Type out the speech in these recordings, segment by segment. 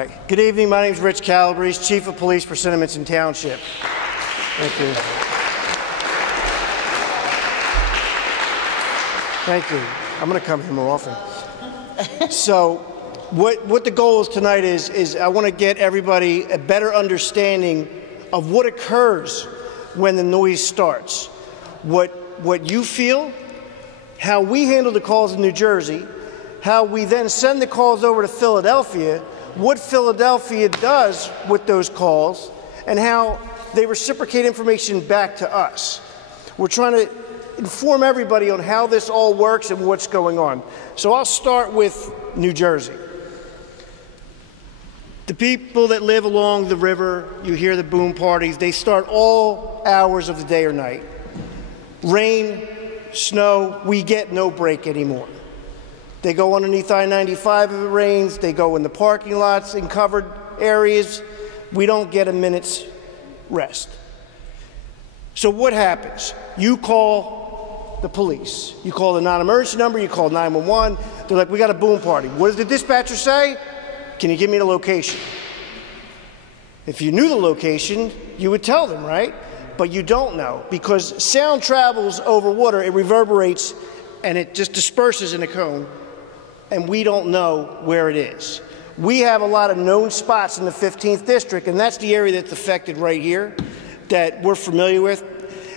right. Good evening. My name is Rich Calabrese, Chief of Police for Cinnaminson Township. Thank you. Thank you. I'm going to come here more often. So what the goal is tonight is I want to get everybody a better understanding of what occurs when the noise starts, what you feel, how we handle the calls in New Jersey, how we then send the calls over to Philadelphia, what Philadelphia does with those calls, and how they reciprocate information back to us. We're trying to inform everybody on how this all works and what's going on. So I'll start with New Jersey. The people that live along the river, you hear the boom parties, they start all hours of the day or night. Rain, snow, we get no break anymore. They go underneath I-95 if it rains, they go in the parking lots, in covered areas. We don't get a minute's rest. So what happens? You call the police. You call the non-emergency number, you call 911. They're like, we got a boom party. What does the dispatcher say? Can you give me the location? If you knew the location, you would tell them, right? But you don't know, because sound travels over water, it reverberates, and it just disperses in a cone, and we don't know where it is. We have a lot of known spots in the 15th District, and that's the area that's affected right here that we're familiar with.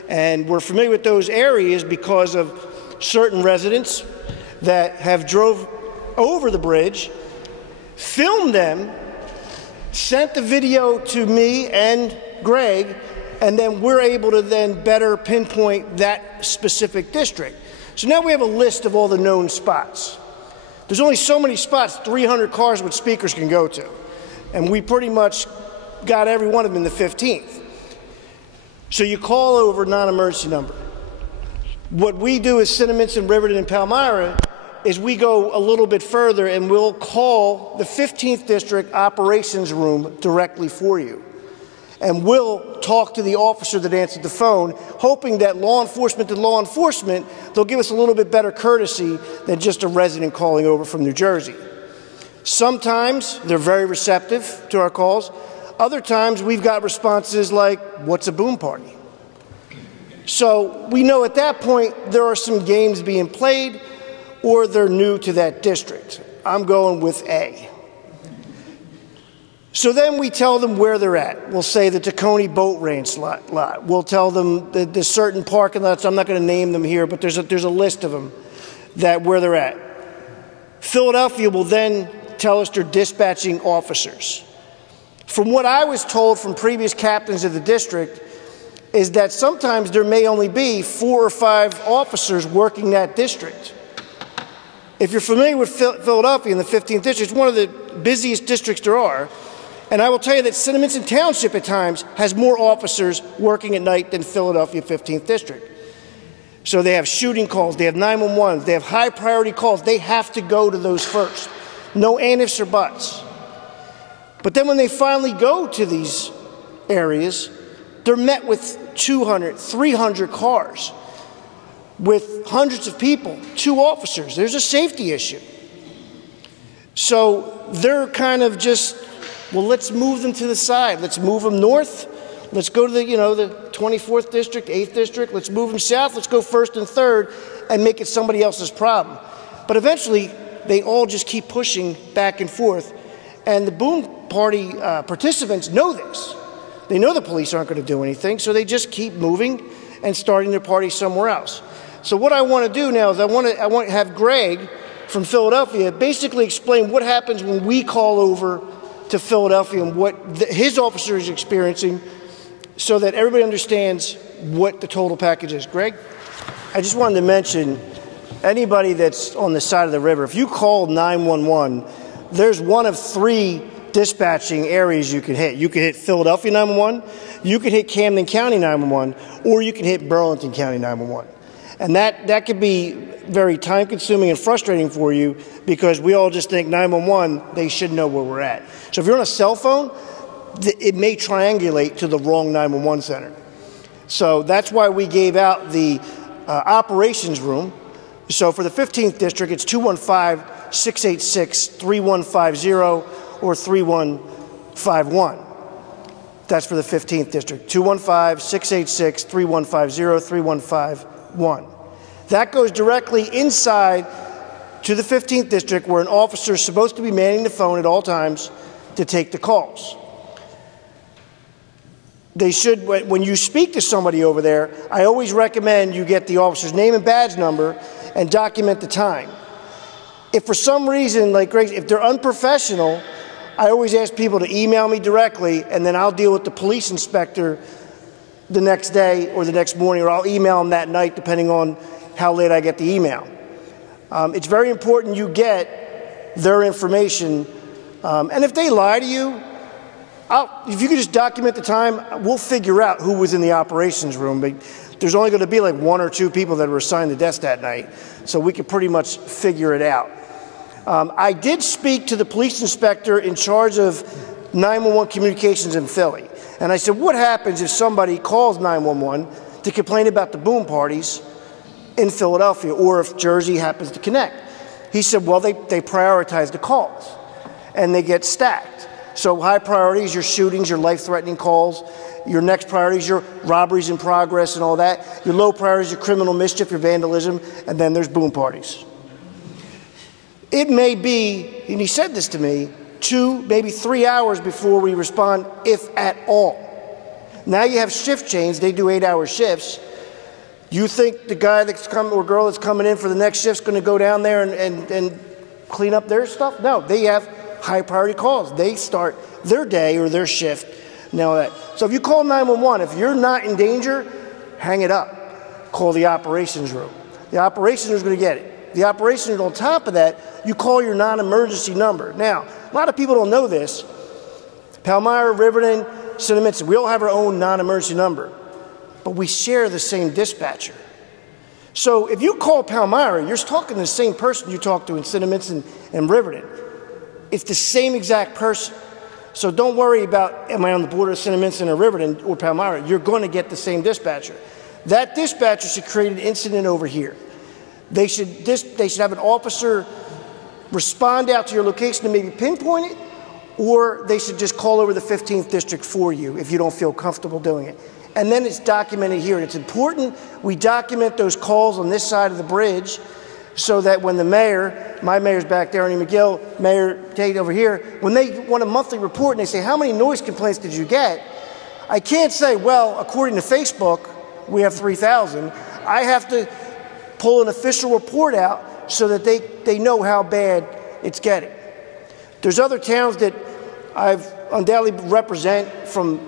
And we're familiar with those areas because of certain residents that have drove over the bridge, filmed them, sent the video to me and Greg, and then we're able to then better pinpoint that specific district. So now we have a list of all the known spots. There's only so many spots 300 cars with speakers can go to, and we pretty much got every one of them in the 15th. So you call over non-emergency number. What we do is Cinnaminson, Riverton, and Palmyra is we go a little bit further and we'll call the 15th District Operations Room directly for you. And we'll talk to the officer that answered the phone, hoping that law enforcement to law enforcement, they'll give us a little bit better courtesy than just a resident calling over from New Jersey. Sometimes they're very receptive to our calls. Other times we've got responses like, what's a boom party? So we know at that point there are some games being played or they're new to that district. I'm going with A. So then we tell them where they're at. We'll say the Tacony Boat Ranch lot. We'll tell them the certain parking lots. I'm not going to name them here, but there's a list of them that where they're at. Philadelphia will then tell us they're dispatching officers. From what I was told from previous captains of the district is that sometimes there may only be 4 or 5 officers working that district. If you're familiar with Philadelphia in the 15th District, it's one of the busiest districts there are. And I will tell you that Cinnaminson Township at times has more officers working at night than Philadelphia 15th District. So they have shooting calls, they have 911, they have high priority calls. They have to go to those first. No ifs or buts. But then when they finally go to these areas, they're met with 200, 300 cars with hundreds of people, 2 officers. There's a safety issue. So they're kind of just, well, let's move them to the side. Let's move them north. Let's go to the 24th District, 8th District. Let's move them south. Let's go 1st and 3rd and make it somebody else's problem. But eventually, they all just keep pushing back and forth. And the boom party participants know this. They know the police aren't going to do anything, so they just keep moving and starting their party somewhere else. So what I want to do now is I want to have Greg from Philadelphia basically explain what happens when we call over to Philadelphia and what his officer is experiencing so that everybody understands what the total package is. Greg? I just wanted to mention, anybody that's on the side of the river, if you call 911, there's one of 3 dispatching areas you can hit. You can hit Philadelphia 911, you can hit Camden County 911, or you can hit Burlington County 911. And that could be very time-consuming and frustrating for you because we all just think 911, they should know where we're at. So if you're on a cell phone, it may triangulate to the wrong 911 center. So that's why we gave out the operations room. So for the 15th District, it's 215-686-3150, or 3151. That's for the 15th District, 215-686-3150, 3151. That goes directly inside to the 15th District, where an officer is supposed to be manning the phone at all times to take the calls. They should, when you speak to somebody over there, I always recommend you get the officer's name and badge number and document the time. If for some reason, like Greg, if they're unprofessional, I always ask people to email me directly, and then I'll deal with the police inspector the next day or the next morning, or I'll email them that night depending on how late I get the email. It's very important you get their information, and if they lie to you, if you could just document the time, we'll figure out who was in the operations room. But there's only going to be like 1 or 2 people that were assigned the desk that night, so we could pretty much figure it out. I did speak to the police inspector in charge of 911 communications in Philly, and I said, what happens if somebody calls 911 to complain about the boom parties in Philadelphia, or if Jersey happens to connect? He said, well, they prioritize the calls, and they get stacked. So high priority is your shootings, your life-threatening calls. Your next priority is your robberies in progress and all that. Your low priority is your criminal mischief, your vandalism, and then there's boom parties. It may be, and he said this to me, 2, maybe 3 hours before we respond, if at all. Now you have shift change. They do 8-hour shifts. You think the guy that's coming or girl that's coming in for the next shift is going to go down there and clean up their stuff? No, they have high priority calls. They start their day or their shift. Now that. So if you call 911, if you're not in danger, hang it up. Call the operations room. The operations room is going to get it. The operations room, on top of that, you call your non-emergency number. Now, a lot of people don't know this. Palmyra, Riverton, Cinnaminson, we all have our own non-emergency number, but we share the same dispatcher. So if you call Palmyra, you're talking to the same person you talk to in Cinnaminson and Riverton. It's the same exact person. So don't worry about, am I on the border of Cinnaminson or Riverton or Palmyra? You're going to get the same dispatcher. That dispatcher should create an incident over here. They should have an officer respond out to your location and maybe pinpoint it, or they should just call over the 15th District for you if you don't feel comfortable doing it. And then it's documented here. And it's important we document those calls on this side of the bridge, so that when the mayor, my mayor's back there, Ernie McGill, Mayor Tate over here, when they want a monthly report and they say, how many noise complaints did you get? I can't say, well, according to Facebook, we have 3,000. I have to pull an official report out so that they know how bad it's getting. There's other towns that I've undoubtedly represent, from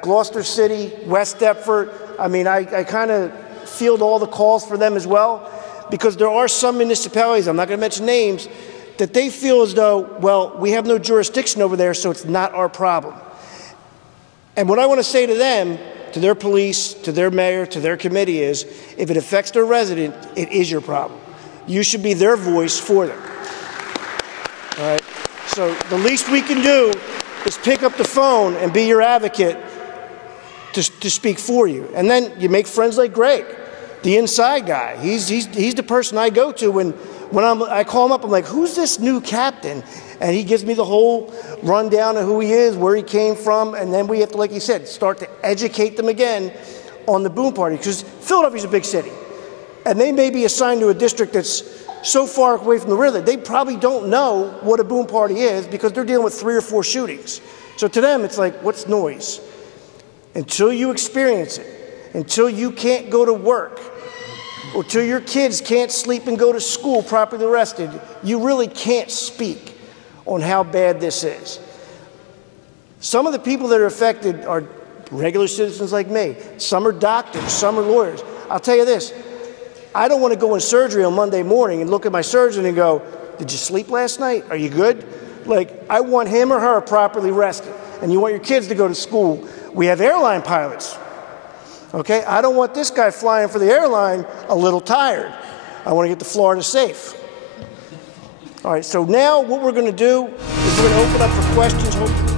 Gloucester City, West Deptford. I mean, I kind of field all the calls for them as well, because there are some municipalities, I'm not going to mention names, that they feel as though, well, we have no jurisdiction over there, so it's not our problem. And what I want to say to them, to their police, to their mayor, to their committee is, if it affects their resident, it is your problem. You should be their voice for them. All right? So the least we can do is pick up the phone and be your advocate to speak for you. And then you make friends like Greg, the inside guy. He's the person I go to when I call him up. I'm like, who's this new captain? And he gives me the whole rundown of who he is, where he came from, and then we have to, like you said, start to educate them again on the boom party, because Philadelphia's a big city, and they may be assigned to a district that's so far away from the river, they probably don't know what a boom party is, because they're dealing with 3 or 4 shootings. So to them, it's like, what's noise? Until you experience it, until you can't go to work, or till your kids can't sleep and go to school properly rested, you really can't speak on how bad this is. Some of the people that are affected are regular citizens like me. Some are doctors, some are lawyers. I'll tell you this, I don't want to go in surgery on Monday morning and look at my surgeon and go, did you sleep last night? Are you good? Like, I want him or her properly rested. And you want your kids to go to school. We have airline pilots. Okay, I don't want this guy flying for the airline a little tired. I want to get to Florida safe. All right, so now what we're going to do is we're going to open up for questions.